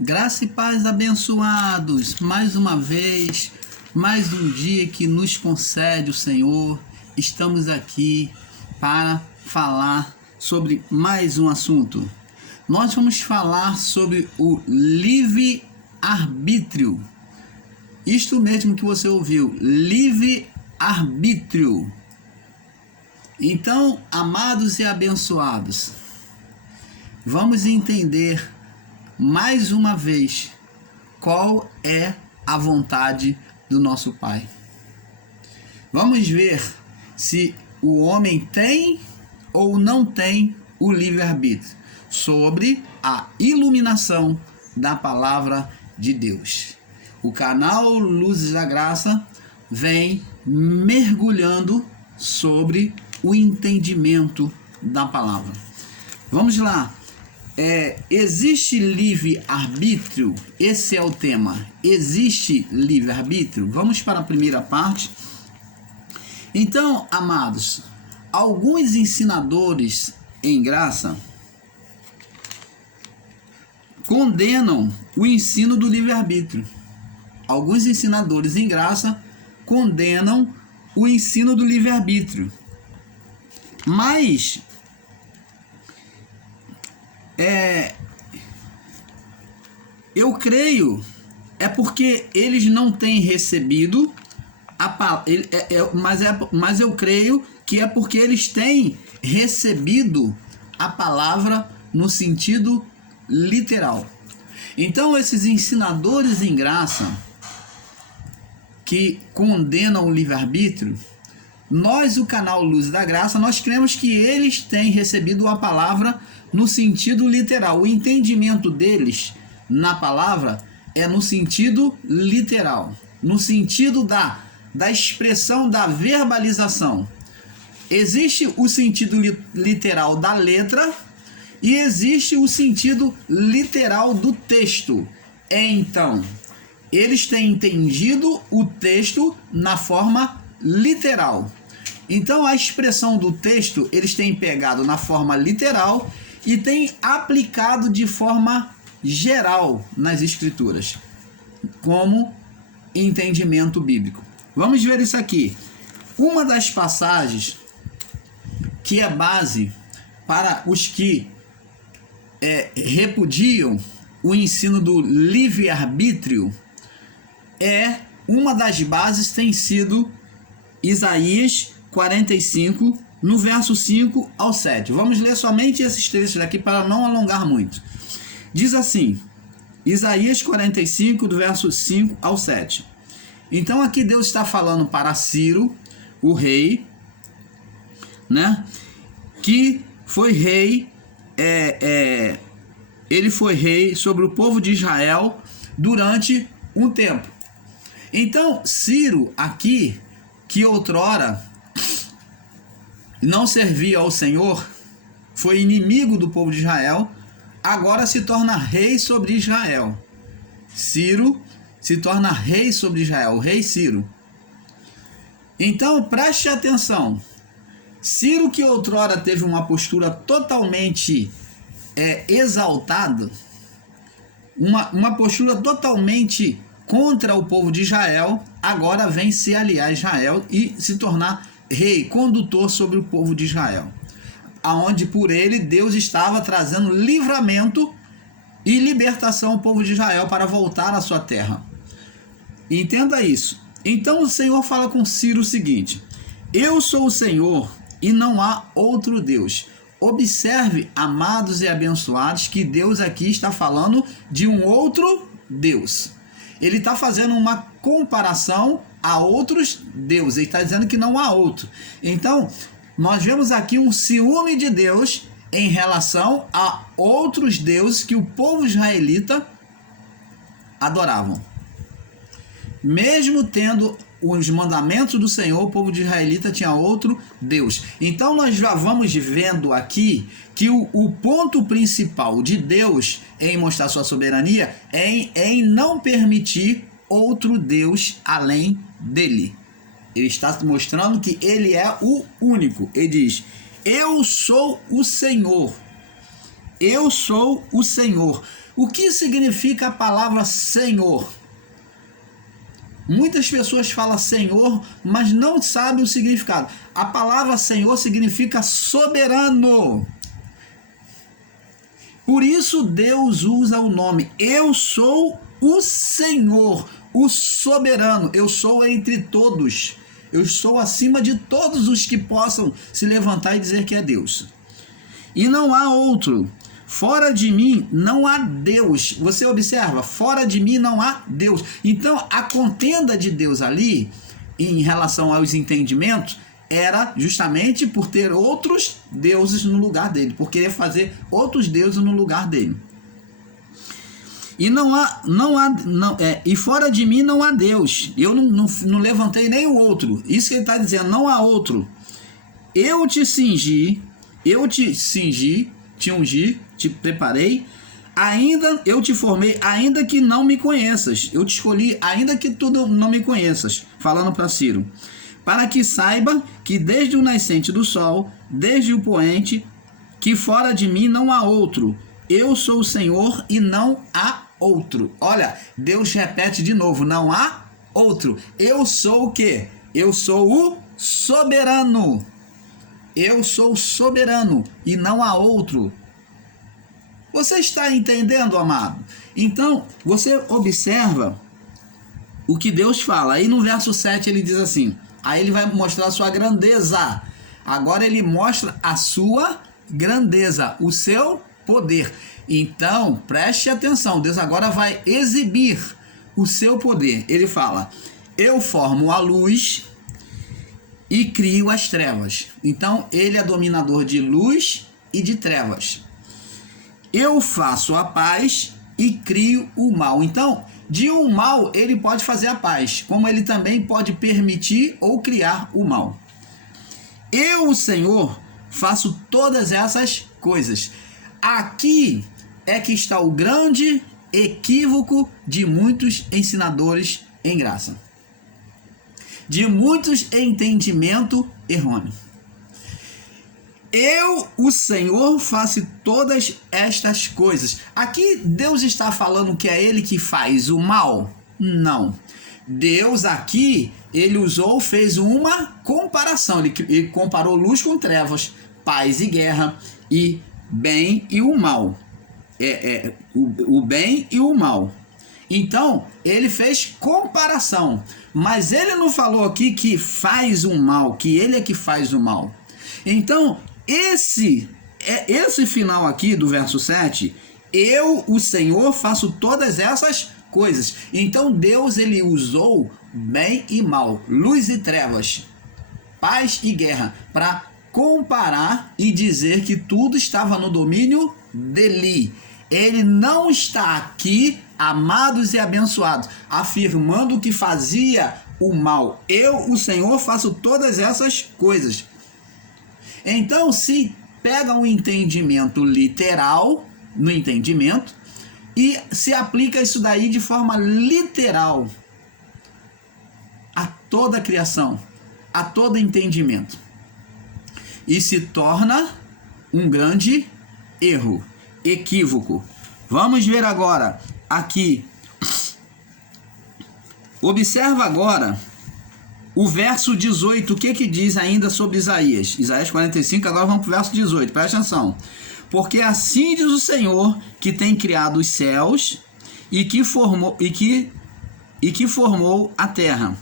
Graça e paz, abençoados, mais uma vez, mais um dia que nos concede o Senhor. Estamos aqui para falar sobre mais um assunto. Nós vamos falar sobre o livre-arbítrio. Isto mesmo que você ouviu, livre-arbítrio. Então, amados e abençoados, vamos entender mais uma vez qual é a vontade do nosso Pai. Vamos ver se o homem tem ou não tem o livre-arbítrio sobre a iluminação da palavra de Deus. O canal Luzes da Graça vem mergulhando sobre o entendimento da palavra. Vamos lá. Existe livre-arbítrio? Esse é o tema. Existe livre-arbítrio? Vamos para a primeira parte. Então, amados, alguns ensinadores em graça condenam o ensino do livre-arbítrio. Alguns ensinadores em graça condenam o ensino do livre-arbítrio. Mas eu creio porque eles não têm recebido mas eu creio que é porque eles têm recebido a palavra no sentido literal. Então esses ensinadores em graça que condenam o livre-arbítrio, nós, o canal Luz da Graça, nós cremos que eles têm recebido a palavra no sentido literal. O entendimento deles na palavra é no sentido literal, no sentido da expressão, da verbalização. Existe o sentido literal da letra e existe o sentido literal do texto. Então, eles têm entendido o texto na forma literal. Então, a expressão do texto eles têm pegado na forma literal e têm aplicado de forma geral nas escrituras, como entendimento bíblico. Vamos ver isso aqui. Uma das passagens que é base para os que repudiam o ensino do livre-arbítrio uma das bases tem sido Isaías 45, no verso 5 ao 7. Vamos ler somente esses trechos daqui para não alongar muito. Diz assim, Isaías 45, do verso 5 ao 7. Então aqui Deus está falando para Ciro, o rei, né? Que foi rei, ele foi rei sobre o povo de Israel durante um tempo. Então Ciro aqui, que outrora não servia ao Senhor, foi inimigo do povo de Israel, agora se torna rei sobre Israel. Ciro se torna rei sobre Israel, o rei Ciro. Então preste atenção, Ciro, que outrora teve uma postura totalmente exaltada, uma postura totalmente contra o povo de Israel, agora vem se aliar a Israel e se tornar rei, condutor sobre o povo de Israel, aonde por ele Deus estava trazendo livramento e libertação ao povo de Israel para voltar à sua terra. Entenda isso. Então o Senhor fala com Ciro o seguinte: eu sou o Senhor e não há outro Deus. Observe, amados e abençoados, que Deus aqui está falando de um outro Deus. Ele está fazendo uma comparação a outros deuses. Ele está dizendo que não há outro. Então, nós vemos aqui um ciúme de Deus em relação a outros deuses que o povo israelita adoravam. Mesmo tendo os mandamentos do Senhor, o povo de israelita tinha outro Deus. Então, nós já vamos vendo aqui que o ponto principal de Deus em mostrar sua soberania é em não permitir outro Deus além dele. Ele está mostrando que ele é o único. Ele diz: eu sou o Senhor Eu sou o Senhor. O que significa a palavra Senhor? Muitas pessoas falam Senhor, mas não sabem o significado. A palavra Senhor significa soberano. Por isso Deus usa o nome. Eu sou o Senhor, o soberano. Eu sou entre todos. Eu sou acima de todos os que possam se levantar e dizer que é Deus. E não há outro. Fora de mim não há Deus. Você observa, fora de mim não há Deus. Então a contenda de Deus ali, em relação aos entendimentos, era justamente por ter outros deuses no lugar dele, por querer fazer outros deuses no lugar dele. E e fora de mim não há Deus. Eu não levantei nenhum outro. Isso que ele está dizendo, não há outro. Eu te cingi, te ungi, te preparei, eu te formei, ainda que não me conheças. Eu te escolhi, ainda que tu não me conheças. Falando para Ciro. Para que saiba que desde o nascente do sol, desde o poente, que fora de mim não há outro. Eu sou o Senhor e não há outro. Olha, Deus repete de novo, não há outro. Eu sou o quê? Eu sou o soberano. Eu sou soberano e não há outro. Você está entendendo, amado? Então, você observa o que Deus fala. Aí no verso 7 ele diz assim, aí ele vai mostrar a sua grandeza. Agora ele mostra a sua grandeza, o seu poder. Então, preste atenção, Deus agora vai exibir o seu poder. Ele fala, eu formo a luz e crio as trevas. Então, ele é dominador de luz e de trevas. Eu faço a paz e crio o mal. Então, de um mal, ele pode fazer a paz, como ele também pode permitir ou criar o mal. Eu, o Senhor, faço todas essas coisas. Aqui é que está o grande equívoco de muitos ensinadores em graça. De muitos entendimento errôneo. Eu, o Senhor, faço todas estas coisas. Aqui Deus está falando que é Ele que faz o mal? Não. Deus aqui, Ele fez uma comparação. Ele comparou luz com trevas, paz e guerra, e bem e o mal. O bem e o mal. Então, Ele fez comparação. Mas Ele não falou aqui que faz o mal, que Ele é que faz o mal. Então, esse final aqui do verso 7, eu, o Senhor, faço todas essas coisas. Então Deus, ele usou bem e mal, luz e trevas, paz e guerra, para comparar e dizer que tudo estava no domínio dele. Ele não está aqui, amados e abençoados, afirmando que fazia o mal. Eu, o Senhor, faço todas essas coisas. Então, se pega um entendimento literal no entendimento e se aplica isso daí de forma literal a toda a criação, a todo entendimento, e se torna um grande erro, equívoco. Vamos ver agora aqui. Observa agora o verso 18, o que diz ainda sobre Isaías? Isaías 45, agora vamos para o verso 18, presta atenção. Porque assim diz o Senhor, que tem criado os céus e que formou a terra.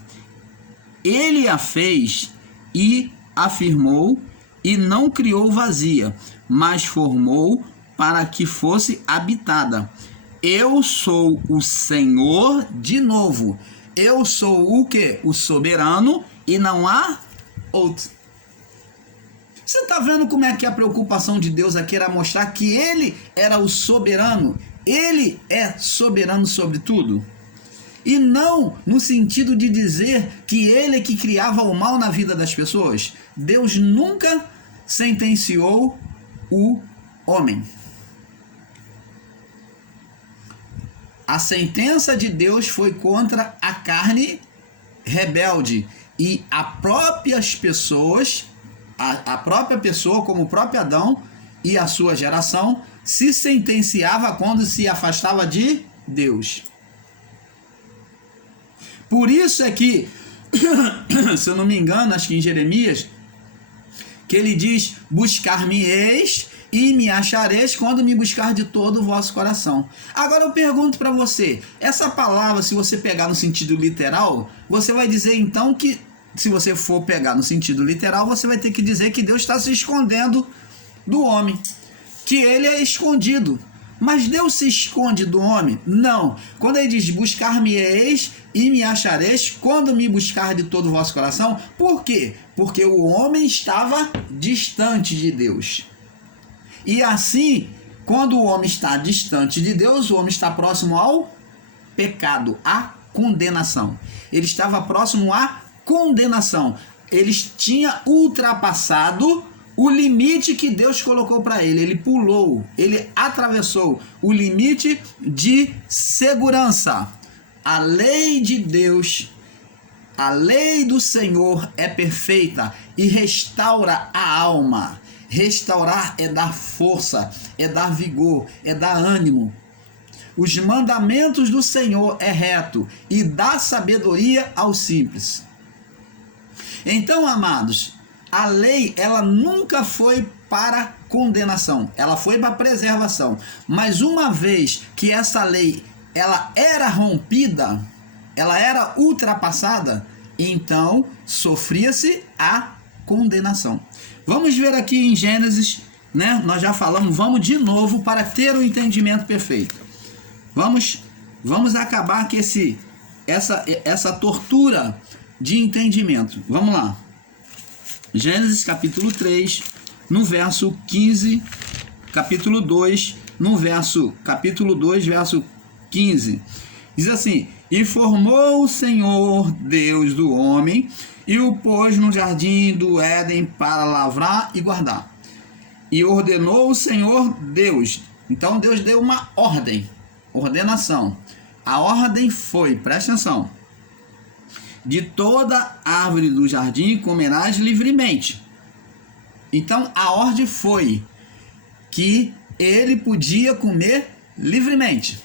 Ele a fez e afirmou e não criou vazia, mas formou para que fosse habitada. Eu sou o Senhor, de novo. Eu sou o quê? O soberano e não há outro. Você está vendo como é que a preocupação de Deus aqui era mostrar que Ele era o soberano? Ele é soberano sobre tudo? E não no sentido de dizer que Ele é que criava o mal na vida das pessoas. Deus nunca sentenciou o homem. A sentença de Deus foi contra a carne rebelde e a própria pessoa, como o próprio Adão e a sua geração, se sentenciava quando se afastava de Deus. Por isso é que, se eu não me engano, acho que em Jeremias, que ele diz: buscar-me-eis e me achareis quando me buscar de todo o vosso coração. Agora eu pergunto para você, essa palavra, se você pegar no sentido literal, você vai dizer então que, se você for pegar no sentido literal, você vai ter que dizer que Deus está se escondendo do homem, que ele é escondido. Mas Deus se esconde do homem? Não. Quando ele diz: buscar-me-eis e me achareis quando me buscar de todo o vosso coração. Por quê? Porque o homem estava distante de Deus. E assim, quando o homem está distante de Deus, o homem está próximo ao pecado, à condenação. Ele estava próximo à condenação. Ele tinha ultrapassado o limite que Deus colocou para ele. Ele pulou, ele atravessou o limite de segurança. A lei de Deus, a lei do Senhor é perfeita e restaura a alma. Restaurar é dar força, é dar vigor, é dar ânimo. Os mandamentos do Senhor é reto e dá sabedoria aos simples. Então, amados, a lei, ela nunca foi para condenação, ela foi para preservação. Mas uma vez que essa lei, ela era rompida, ela era ultrapassada, então sofria-se a condenação. Vamos ver aqui em Gênesis, né? Nós já falamos, vamos de novo para ter o entendimento perfeito. Vamos acabar com essa tortura de entendimento. Vamos lá. Gênesis capítulo 3, no verso 15, capítulo 2, capítulo 2, verso 15. Diz assim: e formou o Senhor Deus do homem e o pôs no jardim do Éden para lavrar e guardar. E ordenou o Senhor Deus. Então Deus deu uma ordem, ordenação. A ordem foi, presta atenção: de toda árvore do jardim comerás livremente. Então a ordem foi que ele podia comer livremente.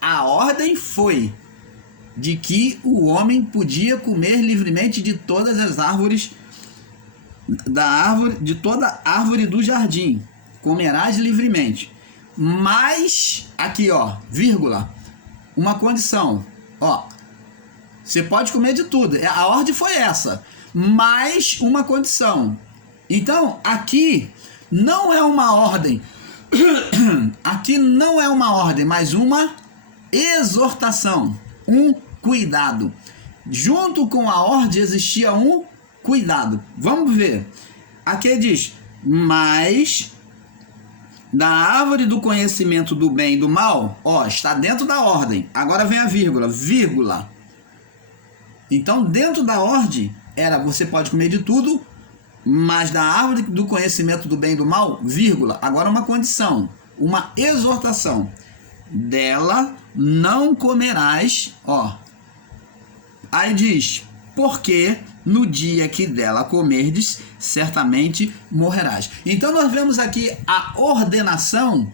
A ordem foi de que o homem podia comer livremente de todas as árvores de toda árvore do jardim. Comerás livremente. Mas aqui, ó, vírgula, uma condição, ó. Você pode comer de tudo. A ordem foi essa. Mas uma condição. Então, aqui não é uma ordem. Aqui não é uma ordem, mas uma exortação. Um cuidado. Junto com a ordem existia um cuidado. Vamos ver. Aqui diz: mas da árvore do conhecimento do bem e do mal, ó, está dentro da ordem. Agora vem a vírgula. Vírgula. Então, dentro da ordem, era: você pode comer de tudo, mas da árvore do conhecimento do bem e do mal, vírgula. Agora uma condição, uma exortação: dela não comerás, ó. Aí diz: porque no dia que dela comerdes, certamente morrerás. Então nós vemos aqui a ordenação,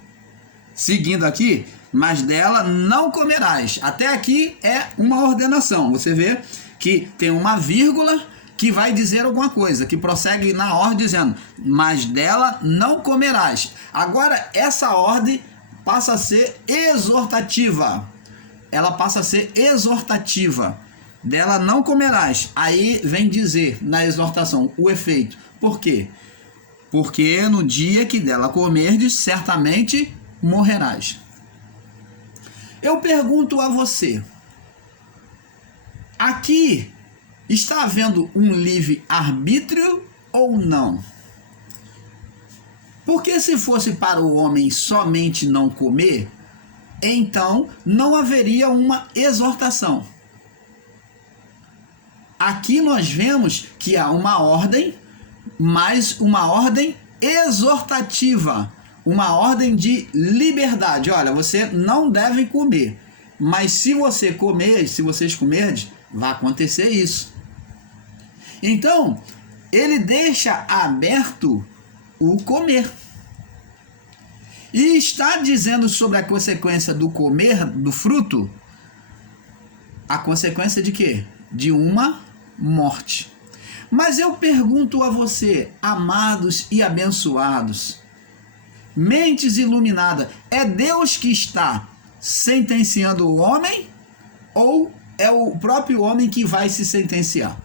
seguindo aqui: mas dela não comerás. Até aqui é uma ordenação. Você vê que tem uma vírgula que vai dizer alguma coisa, que prossegue na ordem dizendo: mas dela não comerás. Agora essa ordem passa a ser exortativa. Ela passa a ser exortativa. Dela não comerás. Aí vem dizer na exortação o efeito. Por quê? Porque no dia que dela comerdes, certamente morrerás. Eu pergunto a você: aqui está havendo um livre-arbítrio ou não? Porque se fosse para o homem somente não comer, então não haveria uma exortação. Aqui nós vemos que há uma ordem, mas uma ordem exortativa, uma ordem de liberdade. Olha, você não deve comer, mas se você comer, se vocês comerdes, vai acontecer isso. Então, ele deixa aberto o comer. E está dizendo sobre a consequência do comer do fruto, a consequência de quê? De uma morte. Mas eu pergunto a você, amados e abençoados, mentes iluminadas, é Deus que está sentenciando o homem ou é o próprio homem que vai se sentenciar?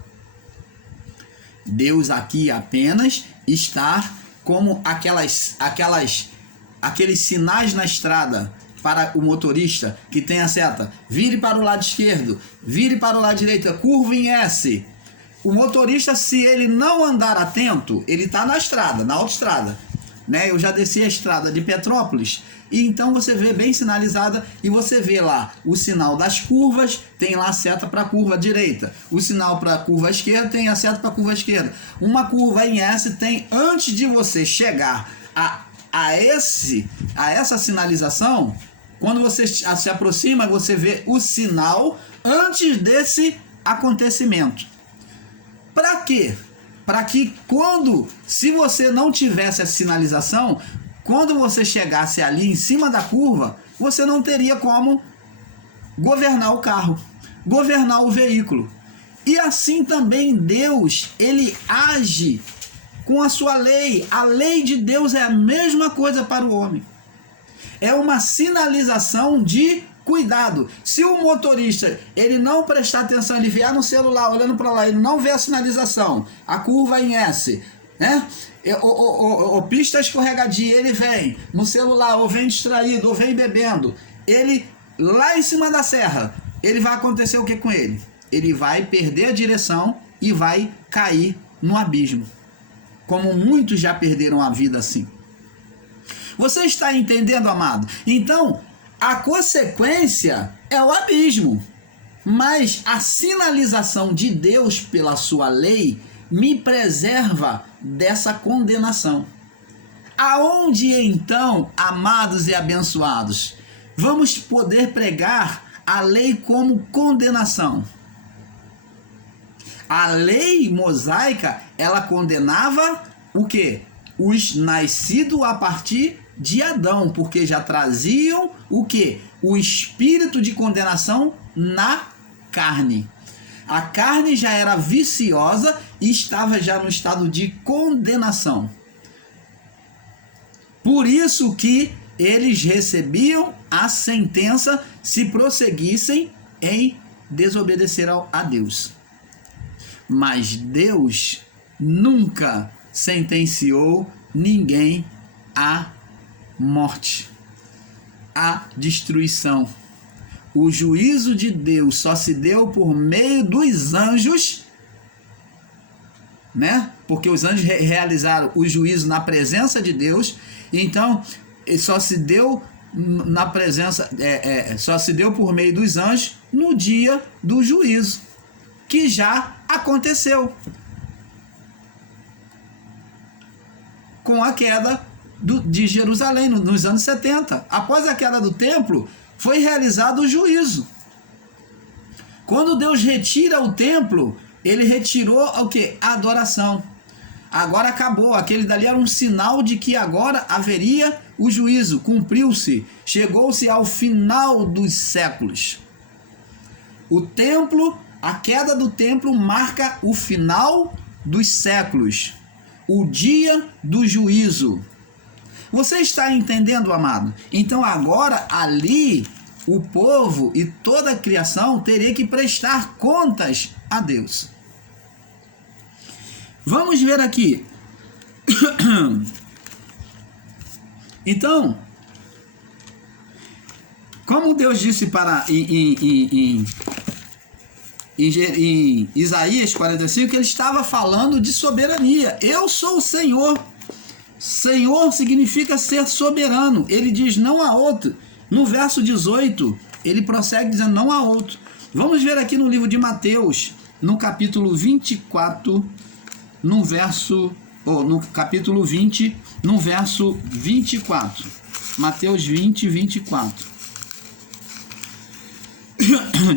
Deus aqui apenas está como aqueles sinais na estrada para o motorista que tem a seta, vire para o lado esquerdo, vire para o lado direito, curva em S. O motorista, se ele não andar atento, ele está na estrada, na autoestrada, né? Eu já desci a estrada de Petrópolis, e então você vê bem sinalizada, e você vê lá o sinal das curvas, tem lá a seta para a curva direita, o sinal para a curva esquerda tem a seta para a curva esquerda. Uma curva em S tem, antes de você chegar a essa sinalização, quando você se aproxima, você vê o sinal antes desse acontecimento. Para quê? Para que se você não tivesse a sinalização, quando você chegasse ali em cima da curva, você não teria como governar o carro, governar o veículo. E assim também Deus, ele age com a sua lei. A lei de Deus é a mesma coisa para o homem. É uma sinalização de cuidado. Se o motorista ele não prestar atenção, ele vier no celular olhando para lá, ele não vê a sinalização, a curva em S, né? O pista escorregadia, ele vem no celular, ou vem distraído, ou vem bebendo, ele lá em cima da serra, ele vai acontecer o que com ele? Ele vai perder a direção e vai cair no abismo, como muitos já perderam a vida assim. Você está entendendo, amado? Então, a consequência é o abismo, mas a sinalização de Deus pela sua lei me preserva dessa condenação. Aonde então, amados e abençoados, vamos poder pregar a lei como condenação? A lei mosaica, ela condenava o quê? Os nascidos a partir de Adão, porque já traziam o quê? O espírito de condenação na carne. A carne já era viciosa e estava já no estado de condenação. Por isso que eles recebiam a sentença se prosseguissem em desobedecer a Deus. Mas Deus nunca sentenciou ninguém à morte, à destruição. O juízo de Deus só se deu por meio dos anjos, né? Porque os anjos realizaram o juízo na presença de Deus. Então, só se deu na presença, só se deu por meio dos anjos no dia do juízo, que já aconteceu com a queda de Jerusalém nos anos 70. Após a queda do templo, foi realizado o juízo. Quando Deus retira o templo, ele retirou o quê? A adoração. Agora acabou. Aquele dali era um sinal de que agora haveria o juízo. Cumpriu-se. Chegou-se ao final dos séculos. O templo, a queda do templo marca o final dos séculos. O dia do juízo. Você está entendendo, amado? Então agora ali o povo e toda a criação teria que prestar contas a Deus. Vamos ver aqui. Então, como Deus disse para em Isaías 45, que ele estava falando de soberania. Eu sou o Senhor. Senhor significa ser soberano. Ele diz não há outro. No verso 18, ele prossegue dizendo não há outro. Vamos ver aqui no livro de Mateus, no capítulo 24, no capítulo 20, no verso 24. Mateus 20, 24.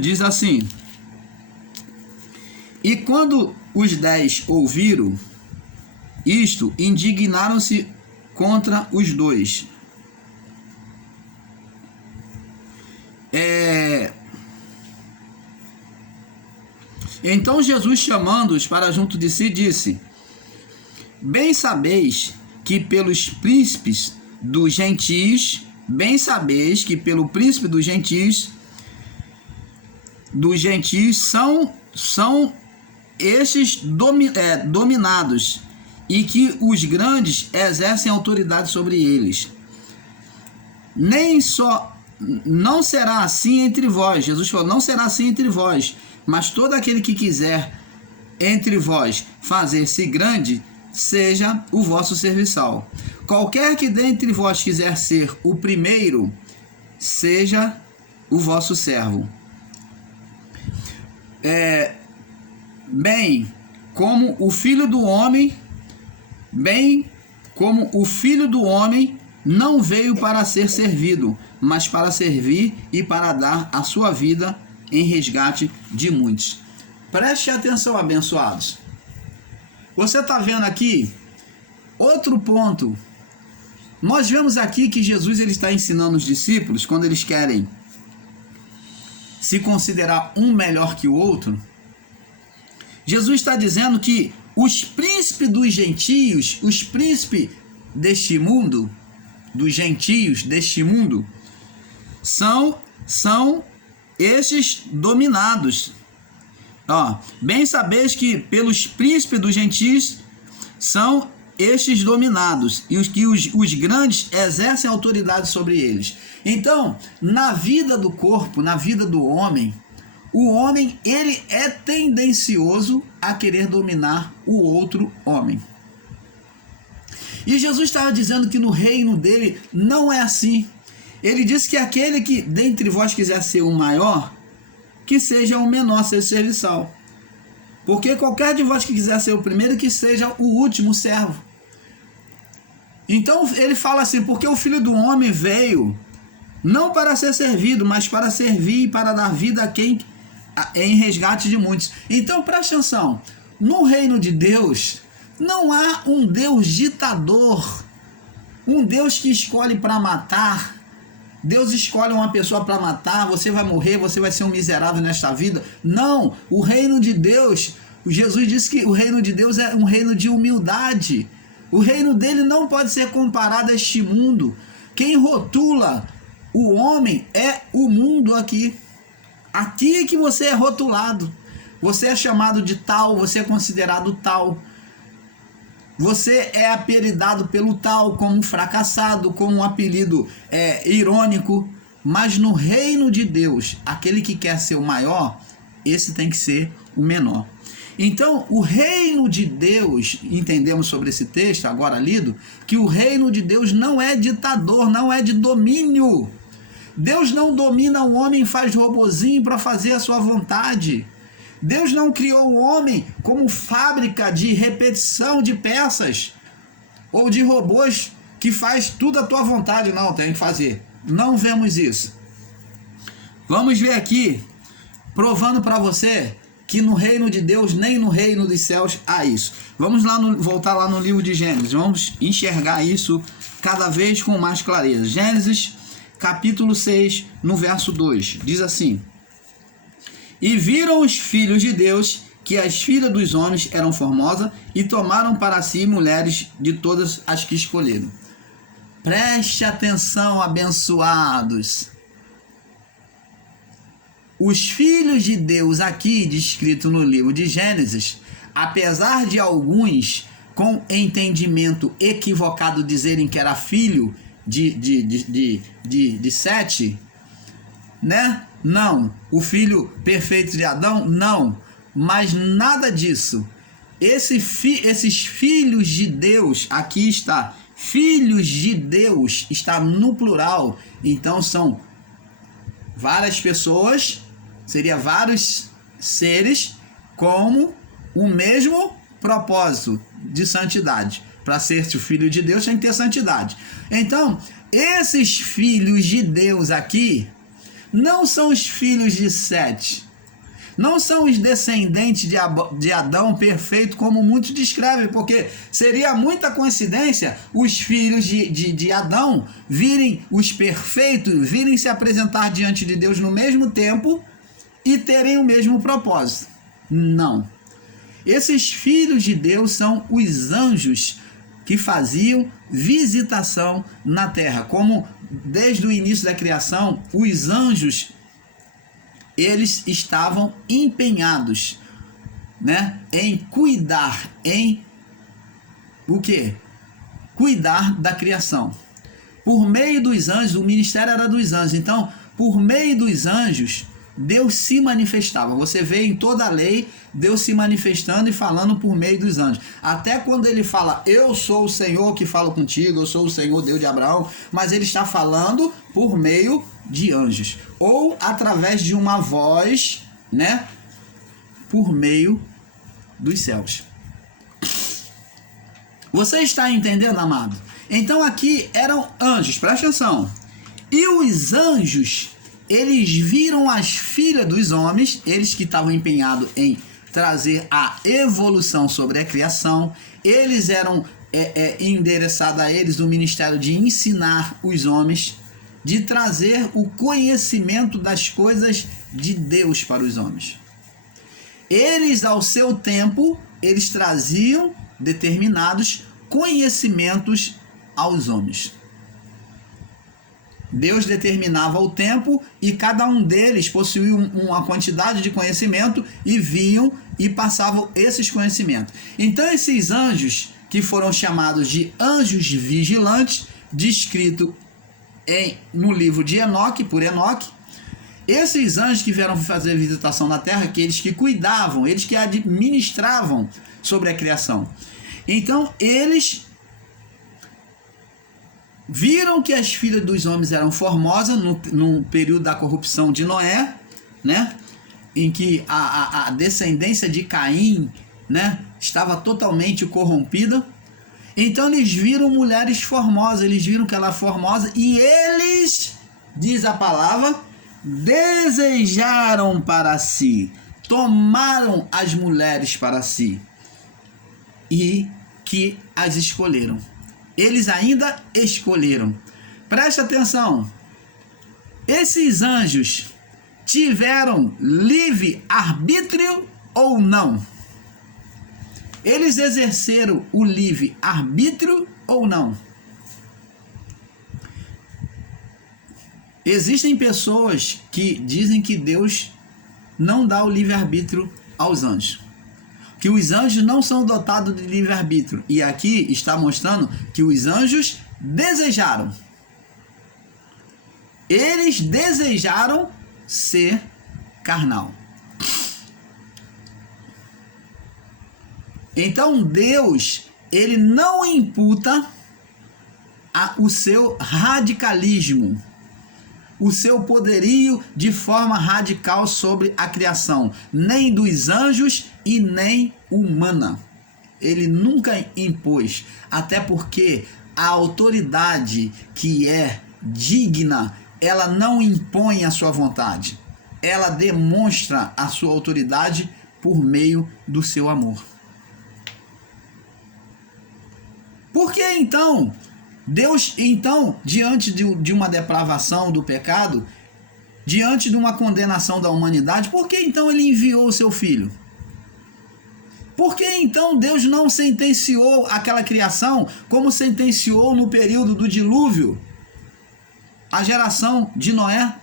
Diz assim: e quando os 10 ouviram isto, indignaram-se contra os dois. Então Jesus, chamando-os para junto de si, disse: Bem sabeis que pelos príncipes dos gentios, são estes dominados, e que os grandes exercem autoridade sobre eles. Não será assim entre vós. Jesus falou: não será assim entre vós, mas todo aquele que quiser entre vós fazer-se grande, seja o vosso serviçal. Qualquer que dentre vós quiser ser o primeiro, seja o vosso servo. Bem como o Filho do Homem não veio para ser servido, mas para servir e para dar a sua vida em resgate de muitos. Preste atenção, abençoados. Você está vendo aqui outro ponto. Nós vemos aqui que Jesus ele está ensinando os discípulos, quando eles querem se considerar um melhor que o outro. Jesus está dizendo que os príncipes dos gentios, os príncipes deste mundo, dos gentios deste mundo, são estes dominados. Bem sabeis que pelos príncipes dos gentios são estes dominados, e os grandes exercem autoridade sobre eles. Então, na vida do corpo, na vida do homem, o homem ele é tendencioso a querer dominar o outro homem. E Jesus estava dizendo que no reino dele não é assim. Ele disse que aquele que dentre vós quiser ser o maior, que seja o menor, seja serviçal. Porque qualquer de vós que quiser ser o primeiro, que seja o último servo. Então ele fala assim: porque o Filho do Homem veio não para ser servido, mas para servir e para dar vida a quem em resgate de muitos. Então preste atenção, no reino de Deus não há um Deus ditador, um Deus que escolhe para matar. Deus escolhe uma pessoa para matar, você vai morrer, você vai ser um miserável nesta vida. Não, o reino de Deus, Jesus disse que o reino de Deus é um reino de humildade. O reino dele não pode ser comparado a este mundo. Quem rotula o homem é o mundo aqui. Aqui que você é rotulado. Você é chamado de tal, você é considerado tal. Você é apelidado pelo tal como fracassado, como um apelido irônico. Mas no reino de Deus, aquele que quer ser o maior, esse tem que ser o menor. Então, o reino de Deus, entendemos sobre esse texto agora lido, que o reino de Deus não é ditador, não é de domínio. Deus não domina o homem e faz robozinho para fazer a sua vontade. Deus não criou o homem como fábrica de repetição de peças ou de robôs que faz tudo à tua vontade. Não, tem que fazer. Não vemos isso. Vamos ver aqui, provando para você que no reino de Deus, nem no reino dos céus há isso. Vamos lá voltar lá no livro de Gênesis. Vamos enxergar isso cada vez com mais clareza. Gênesis, capítulo 6, no verso 2. Diz assim: E viram os filhos de Deus que as filhas dos homens eram formosas e tomaram para si mulheres de todas as que escolheram. Preste atenção, abençoados. Os filhos de Deus aqui, descrito no livro de Gênesis, apesar de alguns com entendimento equivocado dizerem que era filho de Sete, né? Não. O filho perfeito de Adão? Não. Mas nada disso. Esses filhos de Deus, aqui está, filhos de Deus, está no plural. Então são várias pessoas, seria vários seres com o mesmo propósito de santidade. Para ser o filho de Deus tem que ter santidade. Então, esses filhos de Deus aqui não são os filhos de Sete, não são os descendentes de Adão perfeito, como muitos descrevem, porque seria muita coincidência os filhos de Adão virem os perfeitos, virem se apresentar diante de Deus no mesmo tempo e terem o mesmo propósito. Não. Esses filhos de Deus são os anjos que faziam visitação na terra. Como desde o início da criação, os anjos, eles estavam empenhados, né, em cuidar, em o quê? Cuidar da criação. Por meio dos anjos, o ministério era dos anjos. Então, por meio dos anjos, Deus se manifestava. Você vê em toda a lei Deus se manifestando e falando por meio dos anjos. Até quando ele fala, eu sou o Senhor que falo contigo, eu sou o Senhor Deus de Abraão, mas ele está falando por meio de anjos. Ou através de uma voz, né? Por meio dos céus. Você está entendendo, amado? Então aqui eram anjos, presta atenção. E os anjos, eles viram as filhas dos homens, eles que estavam empenhados em trazer a evolução sobre a criação, eles eram endereçados a eles o ministério de ensinar os homens, de trazer o conhecimento das coisas de Deus para os homens. Eles, ao seu tempo, eles traziam determinados conhecimentos aos homens. Deus determinava o tempo e cada um deles possuía uma quantidade de conhecimento e viam e passavam esses conhecimentos. Então esses anjos, que foram chamados de anjos vigilantes, descrito no livro de Enoque, por Enoque, esses anjos que vieram fazer visitação na terra, aqueles que cuidavam, eles que administravam sobre a criação. Então eles viram que as filhas dos homens eram formosas no período da corrupção de Noé, né? Em que a descendência de Caim, né, estava totalmente corrompida. Então eles viram mulheres formosas, eles viram que ela era formosa e eles, diz a palavra, desejaram para si, tomaram as mulheres para si e que as escolheram. Eles ainda escolheram. Presta atenção. Esses anjos tiveram livre arbítrio ou não? Eles exerceram o livre arbítrio ou não? Existem pessoas que dizem que Deus não dá o livre arbítrio aos anjos, que os anjos não são dotados de livre-arbítrio. E aqui está mostrando que os anjos desejaram. Eles desejaram ser carnal. Então Deus, ele não imputa o seu radicalismo, o seu poderio de forma radical sobre a criação, nem dos anjos e nem humana. Ele nunca impôs, até porque a autoridade que é digna, ela não impõe a sua vontade, ela demonstra a sua autoridade por meio do seu amor. Por que então Deus, diante de uma depravação do pecado, diante de uma condenação da humanidade, por que então ele enviou o seu filho? Por que então Deus não sentenciou aquela criação como sentenciou no período do dilúvio a geração de Noé,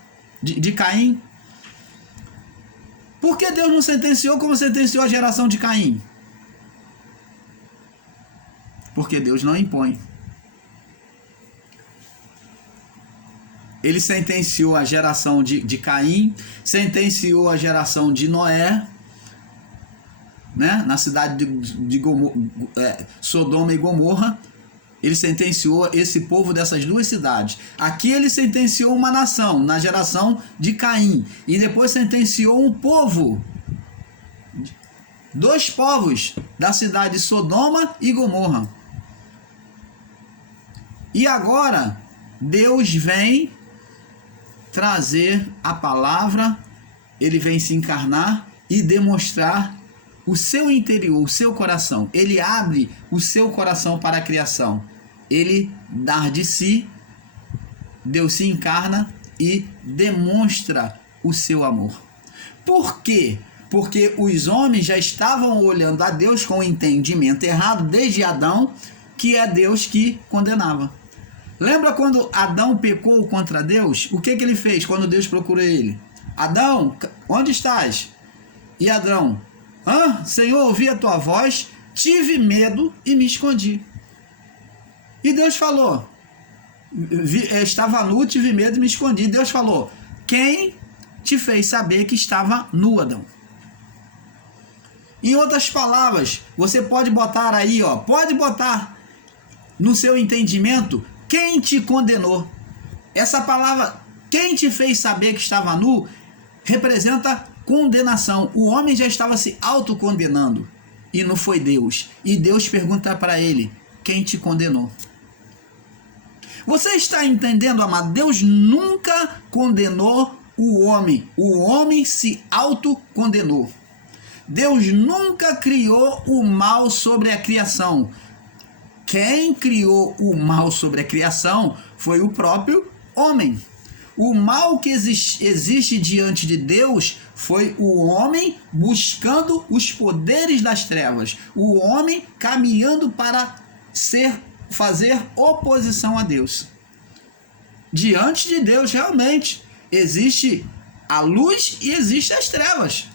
de Caim? Por que Deus não sentenciou como sentenciou a geração de Caim? Porque Deus não impõe. Ele sentenciou a geração de Caim, sentenciou a geração de Noé, né, na cidade de Sodoma e Gomorra. Ele sentenciou esse povo dessas duas cidades. Aqui ele sentenciou uma nação, na geração de Caim. E depois sentenciou um povo, dois povos da cidade de Sodoma e Gomorra. E agora Deus vem trazer a palavra, ele vem se encarnar e demonstrar o seu interior, o seu coração. Ele abre o seu coração para a criação. Ele dá de si, Deus se encarna e demonstra o seu amor. Por quê? Porque os homens já estavam olhando a Deus com o entendimento errado desde Adão, que é Deus que condenava. Lembra quando Adão pecou contra Deus? O que ele fez quando Deus procurou ele? Adão, onde estás? E Adão, Senhor, ouvi a tua voz, tive medo e me escondi. E Deus falou, estava nu, tive medo e me escondi. Deus falou, quem te fez saber que estava nu, Adão? Em outras palavras, você pode botar aí, pode botar no seu entendimento, quem te condenou? Essa palavra, quem te fez saber que estava nu, representa condenação. O homem já estava se autocondenando e não foi Deus. E Deus pergunta para ele, quem te condenou? Você está entendendo, amado? Deus nunca condenou o homem. O homem se autocondenou. Deus nunca criou o mal sobre a criação. Quem criou o mal sobre a criação foi o próprio homem. O mal que existe diante de Deus foi o homem buscando os poderes das trevas. O homem caminhando para fazer oposição a Deus. Diante de Deus, realmente, existe a luz e existem as trevas.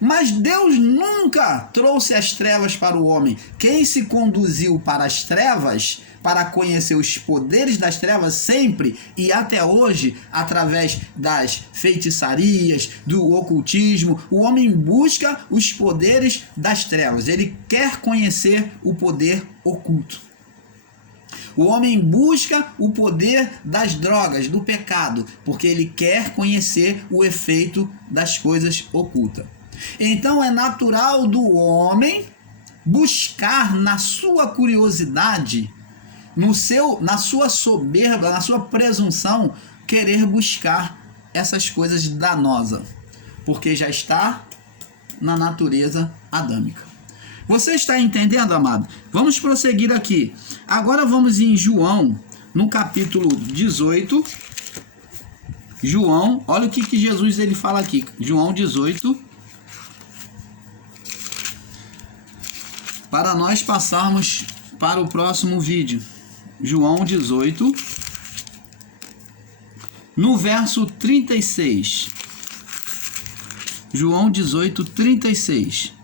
Mas Deus nunca trouxe as trevas para o homem. Quem se conduziu para as trevas, para conhecer os poderes das trevas sempre e até hoje, através das feitiçarias, do ocultismo, o homem busca os poderes das trevas. Ele quer conhecer o poder oculto. O homem busca o poder das drogas, do pecado, porque ele quer conhecer o efeito das coisas ocultas. Então é natural do homem buscar na sua curiosidade, na sua soberba, na sua presunção, querer buscar essas coisas danosas, porque já está na natureza adâmica. Você está entendendo, amado? Vamos prosseguir aqui. Agora vamos em João, no capítulo 18. João, olha o que Jesus ele fala aqui. João 18. Para nós passarmos para o próximo vídeo. João 18, no verso 36. João 18, 36.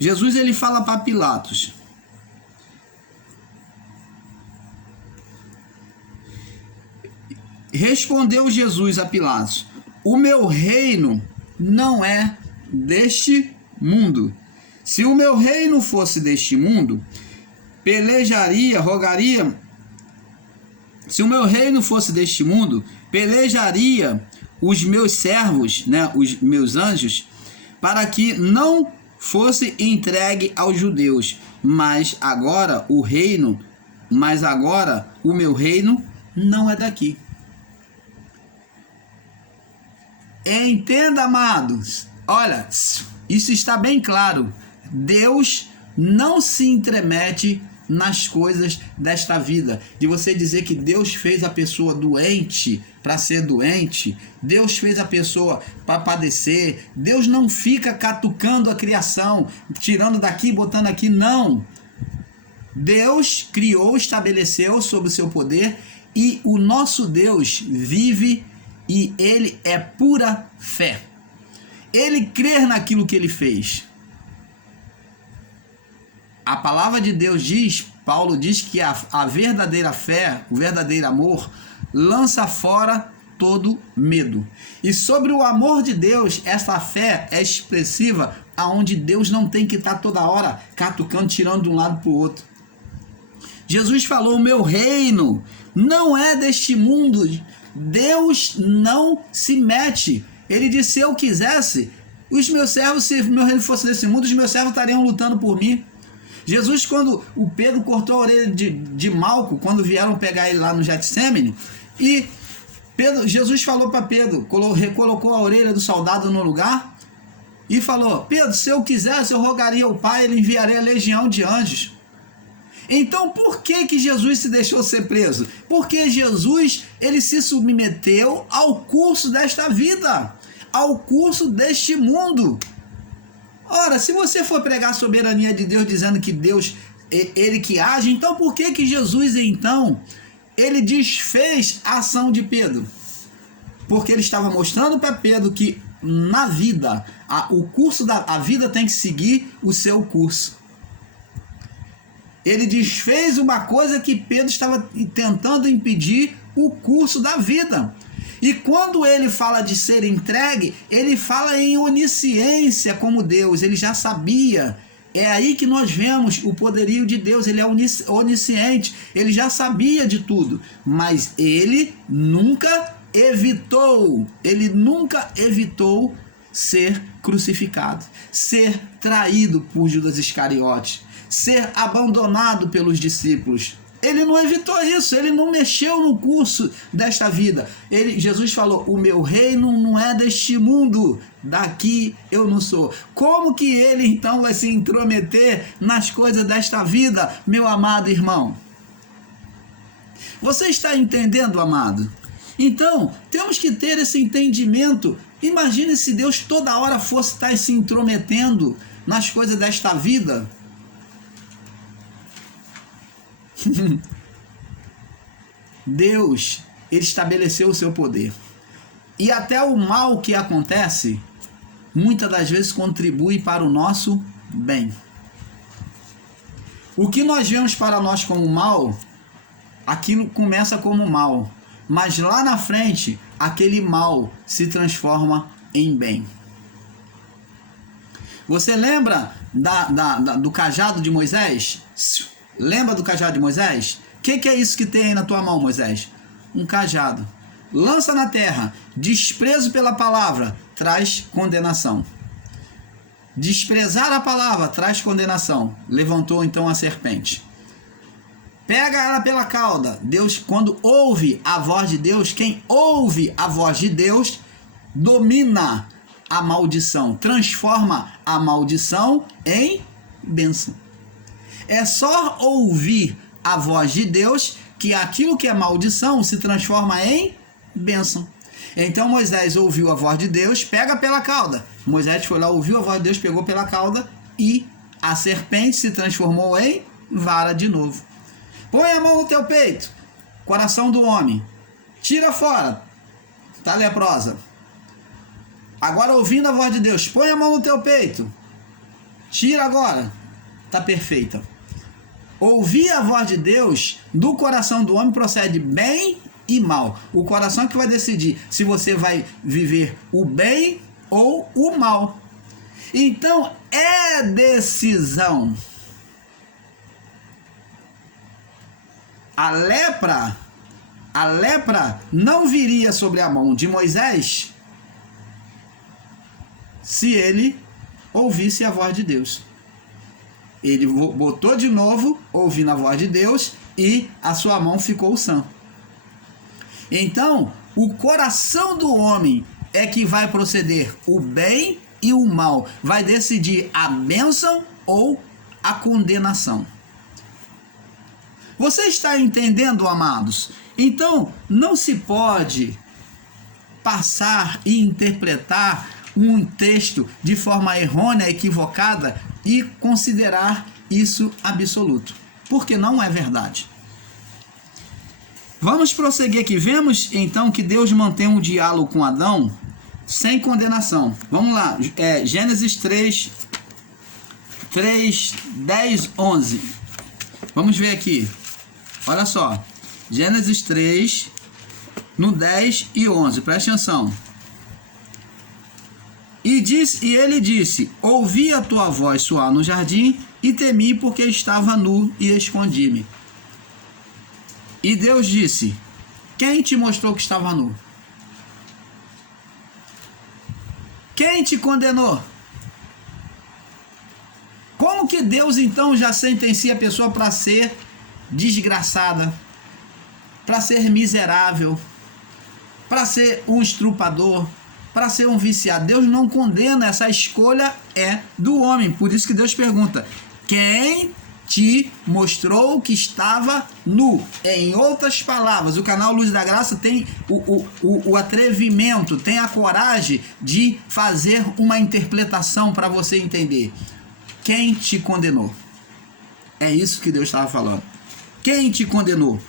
Jesus ele fala para Pilatos. Respondeu Jesus a Pilatos: o meu reino não é deste mundo. Se o meu reino fosse deste mundo, rogaria. Se o meu reino fosse deste mundo, pelejaria os meus servos, os meus anjos, para que não fosse entregue aos judeus. Mas agora o meu reino não é daqui. Entenda, amados, olha, isso está bem claro. Deus não se intromete nas coisas desta vida. De você dizer que Deus fez a pessoa doente para ser doente, Deus fez a pessoa para padecer, Deus não fica catucando a criação, tirando daqui, botando aqui, não. Deus criou, estabeleceu sob o seu poder, e o nosso Deus vive e ele é pura fé. Ele crer naquilo que ele fez. A palavra de Deus diz, Paulo diz que a verdadeira fé, o verdadeiro amor, lança fora todo medo. E sobre o amor de Deus, essa fé é expressiva, aonde Deus não tem que estar toda hora catucando, tirando de um lado para o outro. Jesus falou: o meu reino não é deste mundo. Deus não se mete. Ele disse: se eu quisesse, os meus servos, se o meu reino fosse desse mundo, os meus servos estariam lutando por mim. Jesus, quando o Pedro cortou a orelha de Malco, quando vieram pegar ele lá no Getsemane, e Jesus falou para Pedro, recolocou a orelha do soldado no lugar e falou: Pedro, se eu quisesse, eu rogaria ao Pai, ele enviaria a legião de anjos. Então, por que Jesus se deixou ser preso? Porque Jesus, ele se submeteu ao curso desta vida, ao curso deste mundo. Ora, se você for pregar a soberania de Deus, dizendo que Deus, ele que age, então por que Jesus, então, ele desfez a ação de Pedro? Porque ele estava mostrando para Pedro que na vida, a vida tem que seguir o seu curso. Ele desfez uma coisa que Pedro estava tentando impedir, o curso da vida. E quando ele fala de ser entregue, ele fala em onisciência como Deus, ele já sabia. É aí que nós vemos o poderio de Deus, ele é onisciente, ele já sabia de tudo, mas ele nunca evitou ser crucificado, ser traído por Judas Iscariote, ser abandonado pelos discípulos. Ele não evitou isso, ele não mexeu no curso desta vida. Jesus falou: o meu reino não é deste mundo, daqui eu não sou. Como que ele então vai se intrometer nas coisas desta vida, meu amado irmão? Você está entendendo, amado? Então, temos que ter esse entendimento. Imagine se Deus toda hora fosse estar se intrometendo nas coisas desta vida. Deus, ele estabeleceu o seu poder. E até o mal que acontece, muitas das vezes contribui para o nosso bem. O que nós vemos para nós como mal, aquilo começa como mal. Mas lá na frente, aquele mal se transforma em bem. Você lembra do cajado de Moisés? Lembra do cajado de Moisés? O que é isso que tem aí na tua mão, Moisés? Um cajado. Lança na terra. Desprezo pela palavra traz condenação. Desprezar a palavra traz condenação. Levantou então a serpente. Pega ela pela cauda. Deus, quando ouve a voz de Deus, quem ouve a voz de Deus, domina a maldição, transforma a maldição em bênção. É só ouvir a voz de Deus que aquilo que é maldição se transforma em bênção. Então Moisés ouviu a voz de Deus, pega pela cauda. Moisés foi lá, ouviu a voz de Deus, pegou pela cauda e a serpente se transformou em vara de novo. Põe a mão no teu peito, coração do homem, tira fora, tá leprosa. Agora ouvindo a voz de Deus, põe a mão no teu peito, tira agora, tá perfeita. Ouvir a voz de Deus, do coração do homem procede bem e mal. O coração é que vai decidir se você vai viver o bem ou o mal. Então é decisão. A lepra não viria sobre a mão de Moisés se ele ouvisse a voz de Deus. Ele botou de novo, ouvindo a voz de Deus, e a sua mão ficou sã. Então, o coração do homem é que vai proceder o bem e o mal. Vai decidir a bênção ou a condenação. Você está entendendo, amados? Então, não se pode passar e interpretar um texto de forma errônea, equivocada e considerar isso absoluto, porque não é verdade. Vamos prosseguir aqui. Vemos então que Deus mantém um diálogo com Adão sem condenação. Vamos lá, Gênesis 3, 10, 11. Vamos ver aqui. Olha só, Gênesis 3, no 10 e 11, preste atenção. E ele disse: ouvi a tua voz soar no jardim e temi porque estava nu e escondi-me. E Deus disse: quem te mostrou que estava nu? Quem te condenou? Como que Deus então já sentencia a pessoa para ser desgraçada, para ser miserável, para ser um estrupador, para ser um viciado. Deus não condena, essa escolha é do homem. Por isso que Deus pergunta: quem te mostrou que estava nu? Em outras palavras, o canal Luz da Graça tem o atrevimento, tem a coragem de fazer uma interpretação para você entender. Quem te condenou? É isso que Deus estava falando. Quem te condenou?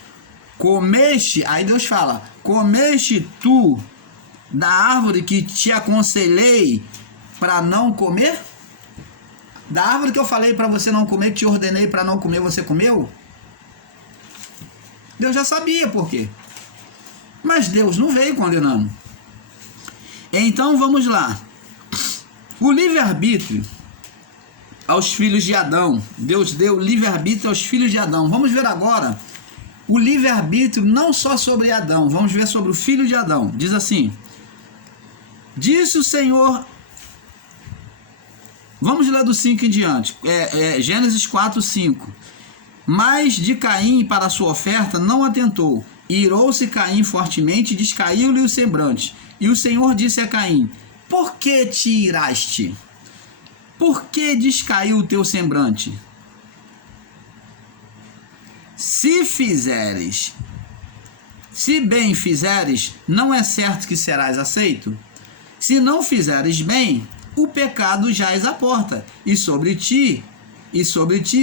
Comeste, aí Deus fala: comeste tu da árvore que te aconselhei para não comer? Da árvore que eu falei para você não comer, que te ordenei para não comer, você comeu? Deus já sabia por quê. Mas Deus não veio condenando. Então vamos lá. O livre-arbítrio aos filhos de Adão. Deus deu livre-arbítrio aos filhos de Adão. Vamos ver agora o livre-arbítrio não só sobre Adão. Vamos ver sobre o filho de Adão. Diz assim: disse o Senhor... Vamos ler do 5 em diante. Gênesis 4, 5. Mas de Caim para a sua oferta não atentou. Irou-se Caim fortemente e descaiu-lhe o semblante. E o Senhor disse a Caim: por que te iraste? Por que descaiu o teu semblante? Se bem fizeres, não é certo que serás aceito? Se não fizeres bem, o pecado jaz à porta, e sobre ti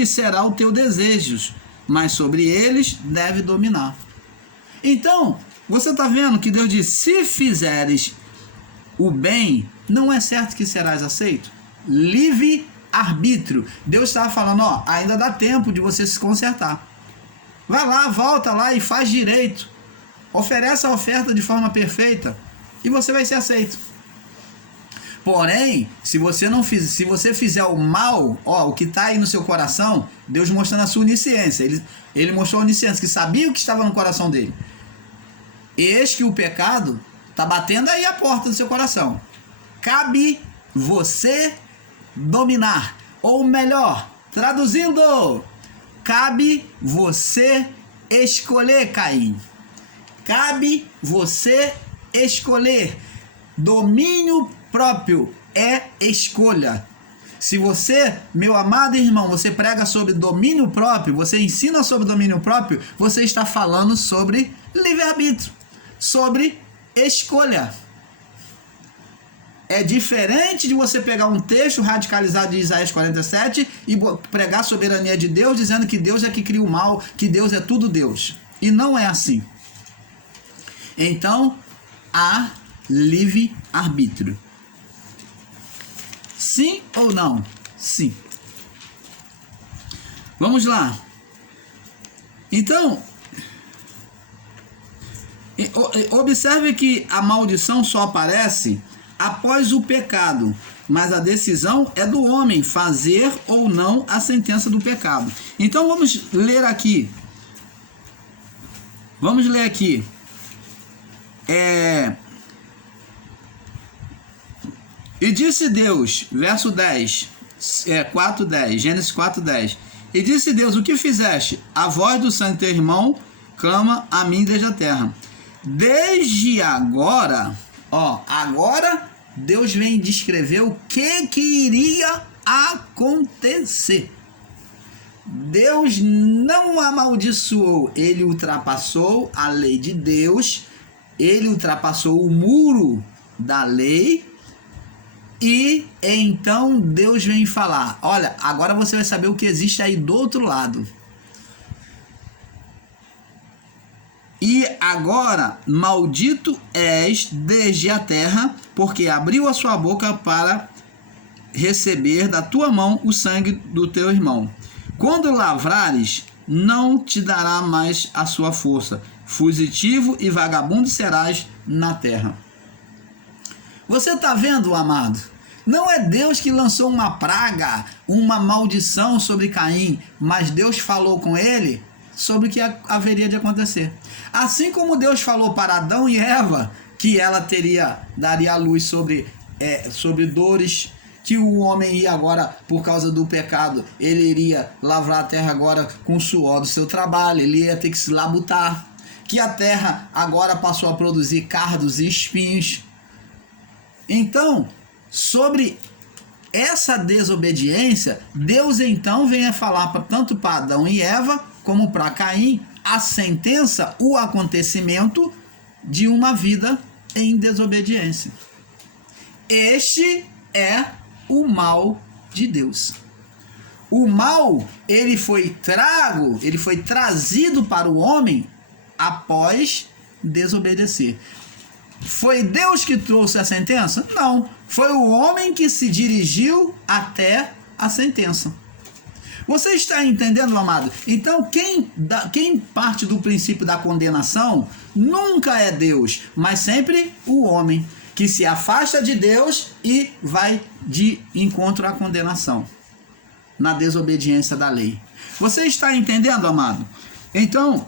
será o teu desejo, mas sobre eles deve dominar. Então, você está vendo que Deus diz: se fizeres o bem, não é certo que serás aceito? Livre arbítrio. Deus estava falando: ó, ainda dá tempo de você se consertar. Vai lá, volta lá e faz direito. Oferece a oferta de forma perfeita e você vai ser aceito. Porém, se você fizer o mal, ó, o que está aí no seu coração, Deus mostrando a sua onisciência. Ele mostrou a onisciência, que sabia o que estava no coração dele. Eis que o pecado está batendo aí a porta do seu coração. Cabe você dominar. Ou melhor, traduzindo, cabe você escolher, Caim. Cabe você escolher. Domínio próprio é escolha. Se você, meu amado irmão, você prega sobre domínio próprio, você ensina sobre domínio próprio, você está falando sobre livre-arbítrio, sobre escolha. É diferente de você pegar um texto radicalizado de Isaías 47 e pregar a soberania de Deus, dizendo que Deus é que cria o mal, que Deus é tudo Deus. E não é assim. Então, há livre-arbítrio. Sim ou não? Sim. Vamos lá. Então, observe que a maldição só aparece após o pecado, mas a decisão é do homem fazer ou não a sentença do pecado. Então vamos ler aqui. Vamos ler aqui. E disse Deus, verso 10, 4:10, Gênesis 4:10. E disse Deus: o que fizeste? A voz do sangue do teu irmão clama a mim desde a terra. Desde agora, agora Deus vem descrever o que iria acontecer. Deus não amaldiçoou, ele ultrapassou a lei de Deus, ele ultrapassou o muro da lei. E então Deus vem falar: olha, agora você vai saber o que existe aí do outro lado. E agora, maldito és desde a terra, porque abriu a sua boca para receber da tua mão o sangue do teu irmão. Quando lavrares, não te dará mais a sua força. Fugitivo e vagabundo serás na terra. Você está vendo, amado? Não é Deus que lançou uma praga, uma maldição sobre Caim, mas Deus falou com ele sobre o que haveria de acontecer. Assim como Deus falou para Adão e Eva que ela daria a luz sobre dores, que o homem ia agora, por causa do pecado, ele iria lavrar a terra agora com o suor do seu trabalho, ele ia ter que se labutar. que a terra agora passou a produzir cardos e espinhos. Então, sobre essa desobediência, Deus então vem a falar tanto para Adão e Eva, como para Caim, a sentença, o acontecimento de uma vida em desobediência. Este é o mal de Deus. O mal, ele foi trazido para o homem após desobedecer. Foi Deus que trouxe a sentença? Não. Foi o homem que se dirigiu até a sentença. Você está entendendo, amado? Então, quem parte do princípio da condenação nunca é Deus, mas sempre o homem, que se afasta de Deus e vai de encontro à condenação, na desobediência da lei. Você está entendendo, amado? Então,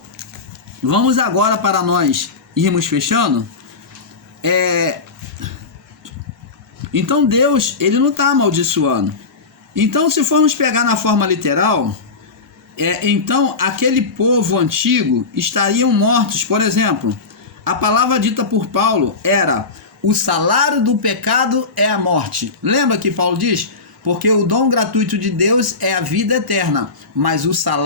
vamos agora para nós irmos fechando. Então Deus, ele não está amaldiçoando. Então, se formos pegar na forma literal, então aquele povo antigo estariam mortos. Por exemplo, a palavra dita por Paulo era: o salário do pecado é a morte. Lembra que Paulo diz? Porque o dom gratuito de Deus é a vida eterna, mas o salário